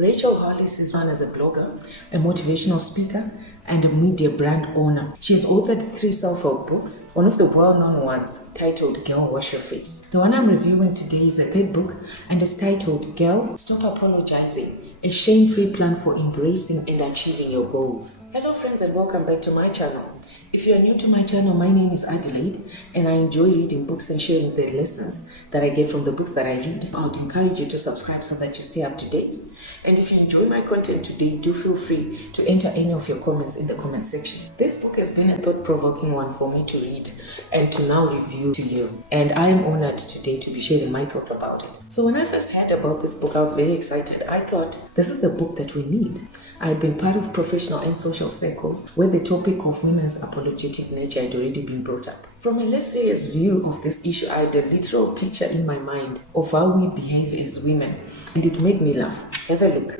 Rachel Hollis is known as a blogger, a motivational speaker, and a media brand owner. She has authored 3 self-help books, one of the well-known ones titled Girl Wash Your Face. The one I'm reviewing today is a 3rd book and is titled Girl, Stop Apologizing, a shame-free plan for embracing and achieving your goals. Hello friends and welcome back to my channel. If you are new to my channel, my name is Adelaide and I enjoy reading books and sharing the lessons that I get from the books that I read. I would encourage you to subscribe so that you stay up to date. And if you enjoy my content today, do feel free to enter any of your comments in the comment section. This book has been a thought-provoking one for me to read and to now review to you. And I am honored today to be sharing my thoughts about it. So when I first heard about this book, I was very excited. I thought, this is the book that we need. I had been part of professional and social circles where the topic of women's apologetic nature had already been brought up. From a less serious view of this issue, I had a literal picture in my mind of how we behave as women, and it made me laugh. Have a look.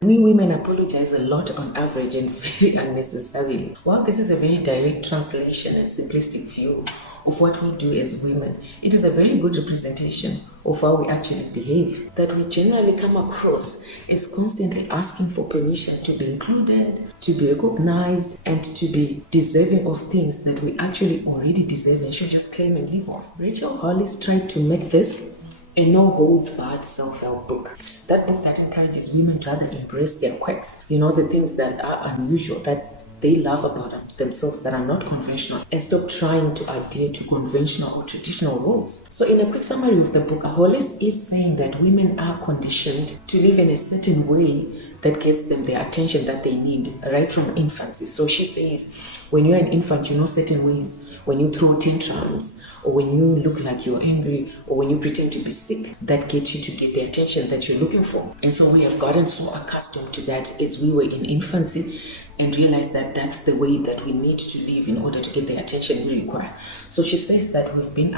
We women apologize a lot on average and very unnecessarily. While this is a very direct translation and simplistic view of what we do as women, it is a very good representation of how we actually behave. That we generally come across as constantly asking for permission to be included, to be recognized, and to be deserving of things that we actually already deserve and should just claim and live on. Rachel Hollis tried to make this a no-holds-barred self-help book. That book that encourages women to rather embrace their quirks, the things that are unusual, that they love about themselves, that are not conventional, and stop trying to adhere to conventional or traditional roles. So in a quick summary of the book, Hollis is saying that women are conditioned to live in a certain way that gets them the attention that they need right from infancy. So she says, when you're an infant, you know certain ways. When you throw tantrums, or when you look like you're angry, or when you pretend to be sick, that gets you to get the attention that you're looking for. And so we have gotten so accustomed to that as we were in infancy, and realize that that's the way that we need to live in order to get the attention we require. So she says that we've been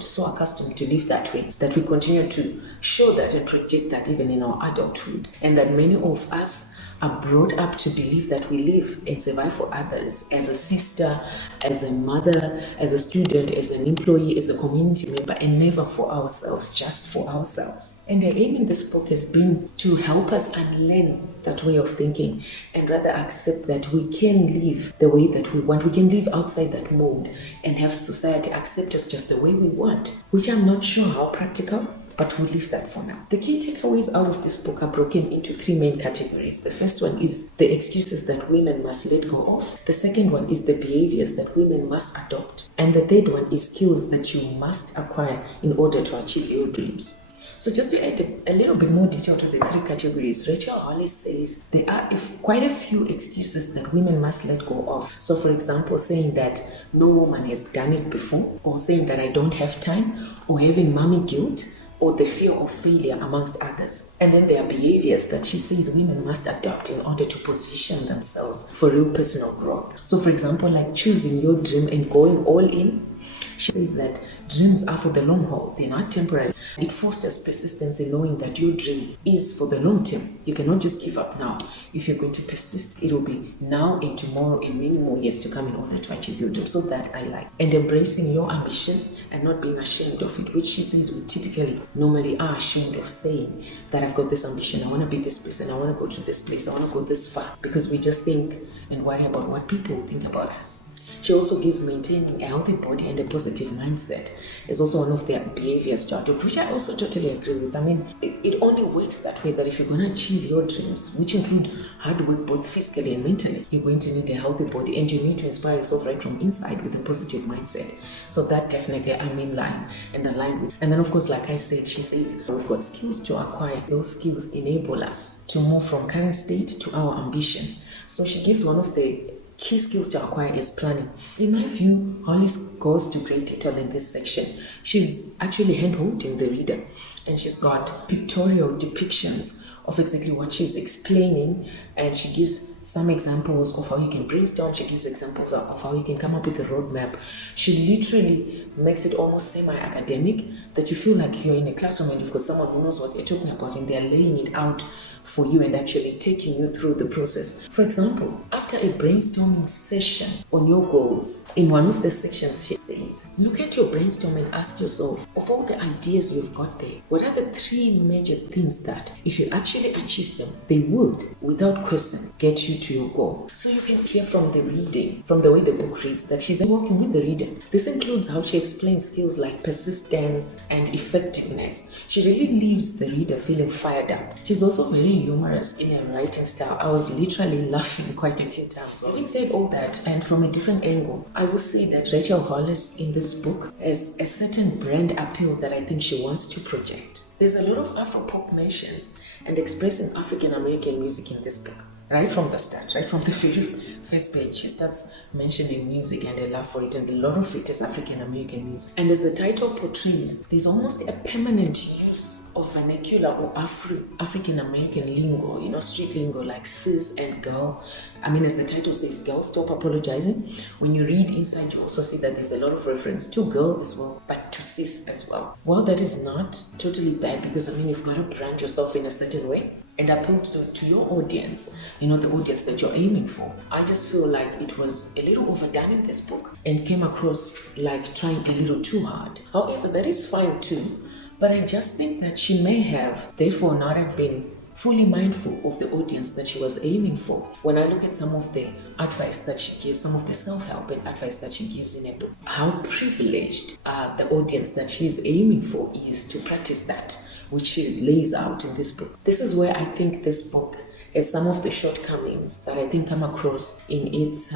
so accustomed to live that way, that we continue to show that and project that even in our adulthood. And that many of us are brought up to believe that we live and survive for others as a sister, as a mother, as a student, as an employee, as a community member, and never for ourselves, just for ourselves. And the aim in this book has been to help us unlearn that way of thinking and rather accept that we can live the way that we want. We can live outside that mold and have society accept us just the way we want, which I'm not sure how practical, but we'll leave that for now. The key takeaways out of this book are broken into 3 main categories. The first one is the excuses that women must let go of. The second one is the behaviors that women must adopt. And the third one is skills that you must acquire in order to achieve your dreams. So just to add a little bit more detail to the 3 categories, Rachel Hollis says there are quite a few excuses that women must let go of. So for example, saying that no woman has done it before, or saying that I don't have time, or having mommy guilt, or the fear of failure, amongst others. And then there are behaviors that she says women must adopt in order to position themselves for real personal growth. So for example, like choosing your dream and going all in. She says that dreams are for the long haul, they're not temporary. It fosters persistence in knowing that your dream is for the long term. You cannot just give up now. If you're going to persist, it will be now and tomorrow and many more years to come in order to achieve your dream. So that I like. And embracing your ambition and not being ashamed of it, which she says we typically normally are ashamed of saying that I've got this ambition, I want to be this person, I want to go to this place, I want to go this far, because we just think and worry about what people think about us. She also gives maintaining a healthy body and a positive mindset is also one of their behaviors to adopt, which I also totally agree with. I mean, it only works that way, that if you're going to achieve your dreams, which include hard work both physically and mentally, you're going to need a healthy body and you need to inspire yourself right from inside with a positive mindset. So that definitely I'm in line and aligned with. And then of course, like I said, she says we've got skills to acquire. Those skills enable us to move from current state to our ambition. So she gives one of the key skills to acquire is planning. In my view, Hollis goes to great detail in this section. She's actually hand-holding the reader and she's got pictorial depictions of exactly what she's explaining, and she gives some examples of how you can brainstorm. She gives examples of how you can come up with a roadmap. She literally makes it almost semi-academic, that you feel like you're in a classroom and you've got someone who knows what they're talking about and they're laying it out for you and actually taking you through the process. For example, after a brainstorming session on your goals, in one of the sections she says, look at your brainstorm and ask yourself, of all the ideas you've got there, what are the 3 major things that, if you actually achieve them, they would, without question, get you to your goal? So you can hear from the reading, from the way the book reads, that she's working with the reader. This includes how she explains skills like persistence and effectiveness. She really leaves the reader feeling fired up. She's also very humorous in her writing style. I was literally laughing quite a few times. Having said all that, and from a different angle, I will say that Rachel Hollis in this book has a certain brand appeal that I think she wants to project. There's a lot of Afro-pop mentions and expressing African-American music in this book. Right from the start, right from the very first page, she starts mentioning music and a love for it, and a lot of it is African-American music. And as the title portrays, there's almost a permanent use of vernacular or African-American lingo, street lingo like sis and girl. I mean, as the title says, girl, stop apologizing. When you read inside, you also see that there's a lot of reference to girl as well, but to sis as well. Well, that is not totally bad, because you've got to brand yourself in a certain way and appeal to your audience, the audience that you're aiming for. I just feel like it was a little overdone in this book and came across like trying a little too hard. However, that is fine too, but I just think that she may have, therefore, not have been fully mindful of the audience that she was aiming for. When I look at some of the advice that she gives, some of the self-help and advice that she gives in a book, how privileged the audience that she is aiming for is to practice that which she lays out in this book. This is where I think this book has some of the shortcomings that I think come across in its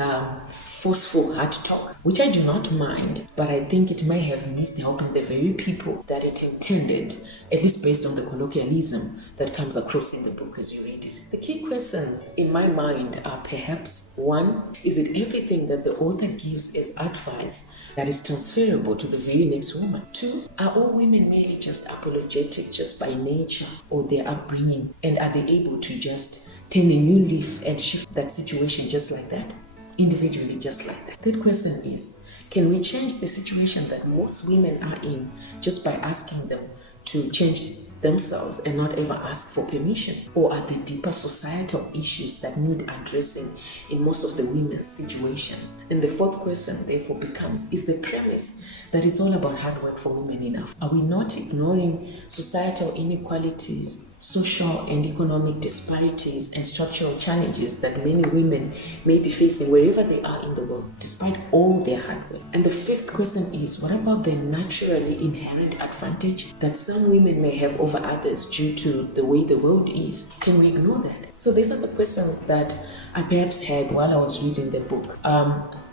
forceful hard talk, which I do not mind, but I think it may have missed helping the very people that it intended, at least based on the colloquialism that comes across in the book as you read it. The key questions in my mind are perhaps, 1, is it everything that the author gives as advice that is transferable to the very next woman? 2, are all women merely just apologetic just by nature or their upbringing, and are they able to just turn a new leaf and shift that situation just like that? Individually, just like that. Third question is, can we change the situation that most women are in just by asking them to change themselves and not ever ask for permission? Or are there deeper societal issues that need addressing in most of the women's situations? And the fourth question therefore becomes, is the premise that it's all about hard work for women enough? Are we not ignoring societal inequalities, social and economic disparities, and structural challenges that many women may be facing wherever they are in the world, despite all their hard work? And the fifth question is, what about the naturally inherent advantage that some women may have over others due to the way the world is? Can we ignore that? So these are the questions that I perhaps had while I was reading the book.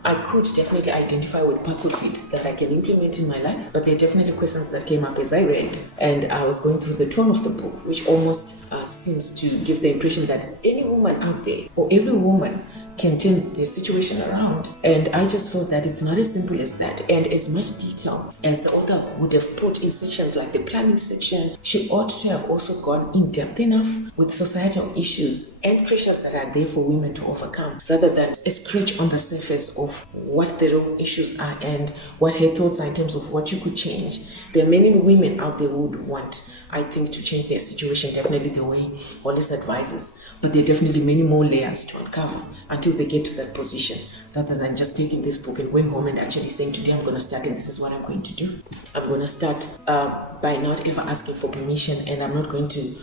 I could definitely identify with parts of it that I can implement in my life, but there are definitely questions that came up as I read, and I was going through the tone of the book, which almost seems to give the impression that any woman out there, or every woman, can turn the situation around. And I just felt that it's not as simple as that, and as much detail as the author would have put in sections like the planning section, she ought to have also gone in depth enough with societal issues and pressures that are there for women to overcome, rather than a scratch on the surface of what the real issues are and what her thoughts are in terms of what you could change. There are many women out there who would want, I think, to change their situation, definitely the way Hollis advises, but there are definitely many more layers to uncover until they get to that position, rather than just taking this book and going home and actually saying, today I'm going to start and this is what I'm going to do. I'm going to start by not ever asking for permission, and I'm not going to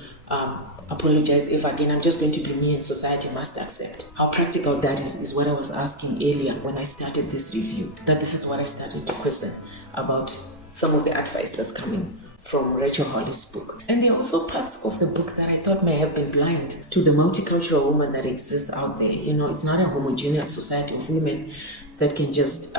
apologize ever again. I'm just going to be me and society must accept. How practical that is what I was asking earlier when I started this review, that this is what I started to question about some of the advice that's coming from Rachel Hollis' book. And there are also parts of the book that I thought may have been blind to the multicultural woman that exists out there. It's not a homogeneous society of women. that can just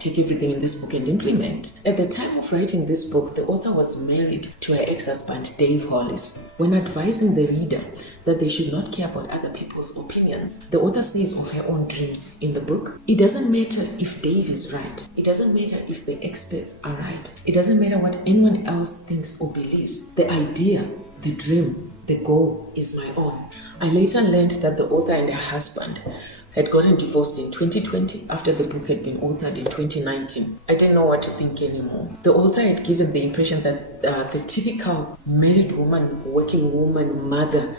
take everything in this book and implement. At the time of writing this book, the author was married to her ex-husband, Dave Hollis. When advising the reader that they should not care about other people's opinions, the author says of her own dreams in the book, it doesn't matter if Dave is right. It doesn't matter if the experts are right. It doesn't matter what anyone else thinks or believes. The idea, the dream, the goal is my own. I later learned that the author and her husband had gotten divorced in 2020 after the book had been authored in 2019. I didn't know what to think anymore. The author had given the impression that the typical married woman, working woman, mother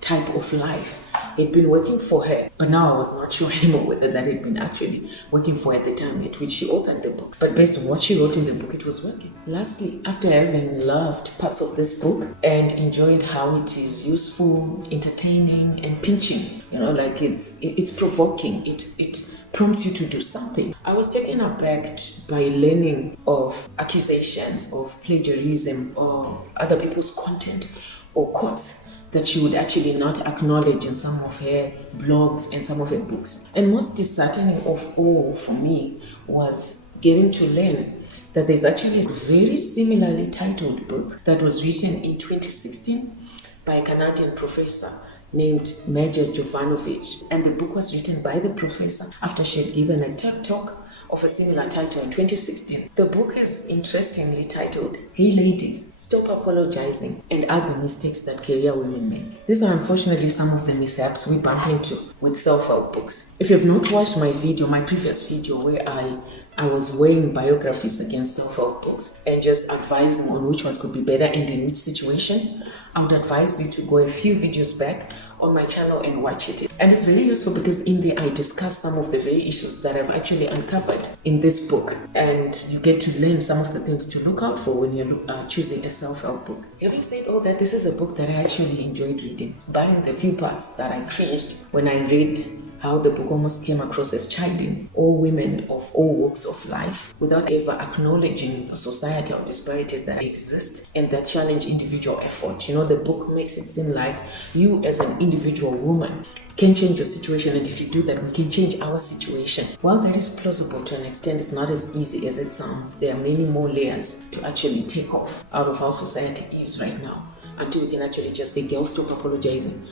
type of life had been working for her. But now I was not sure anymore whether that had been actually working for her at the time at which she authored the book. But based on what she wrote in the book, it was working. Lastly, after having loved parts of this book and enjoyed how it is useful, entertaining, and pinching, like it's provoking, it prompts you to do something, I was taken aback by learning of accusations of plagiarism or other people's content or quotes that she would actually not acknowledge in some of her blogs and some of her books. And most disheartening of all for me was getting to learn that there's actually a very similarly titled book that was written in 2016 by a Canadian professor named Major Jovanovic. And the book was written by the professor after she had given a TED Talk of a similar title in 2016. The book is interestingly titled, Hey Ladies, Stop Apologizing and Other Mistakes That Career Women Make. These are unfortunately some of the mishaps we bump into with self-help books. If you've not watched my previous video where I was weighing biographies against self-help books and just advising on which ones could be better and in which situation, I would advise you to go a few videos back on my channel and watch it. And it's very useful because in there I discuss some of the very issues that I've actually uncovered in this book, and you get to learn some of the things to look out for when you're choosing a self-help book. Having said all that, this is a book that I actually enjoyed reading, barring the few parts that I cringed when I read how the book almost came across as chiding all women of all walks of life without ever acknowledging the societal disparities that exist and that challenge individual effort. The book makes it seem like you as an individual woman can change your situation, and if you do that, we can change our situation. While that is plausible to an extent, it's not as easy as it sounds. There are many more layers to actually take off out of how society is right now, until we can actually just say, girls, stop apologizing,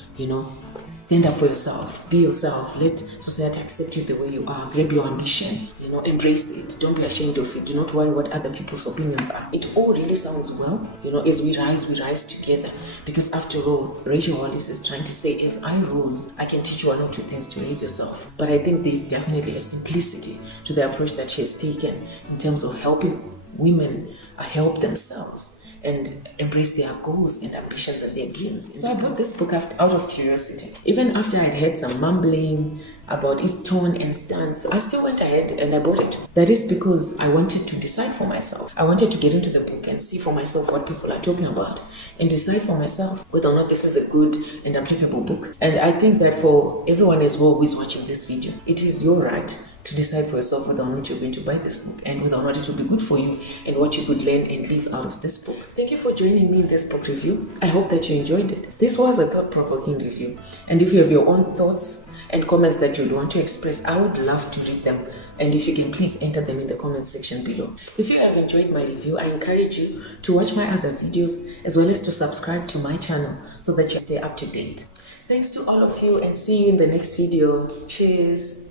stand up for yourself, be yourself, let society accept you the way you are, grab your ambition, embrace it, don't be ashamed of it, do not worry what other people's opinions are. It all really sounds well, as we rise together, because after all, Rachel Hollis is trying to say, as I rose, I can teach you one or two things to raise yourself. But I think there's definitely a simplicity to the approach that she has taken in terms of helping women help themselves and embrace their goals and ambitions and their dreams. So I bought this book out of curiosity. Even after I'd heard some mumbling about its tone and stance, I still went ahead and I bought it. That is because I wanted to decide for myself. I wanted to get into the book and see for myself what people are talking about and decide for myself whether or not this is a good and applicable book. And I think that for everyone as well who is watching this video, it is your right to decide for yourself whether or not you're going to buy this book and whether or not it will be good for you and what you could learn and live out of this book. Thank you for joining me in this book review. I hope that you enjoyed it. This was a thought-provoking review, and if you have your own thoughts and comments that you'd want to express, I would love to read them, and if you can, please enter them in the comment section below. If you have enjoyed my review, I encourage you to watch my other videos as well as to subscribe to my channel so that you stay up to date. Thanks to all of you, and see you in the next video. Cheers!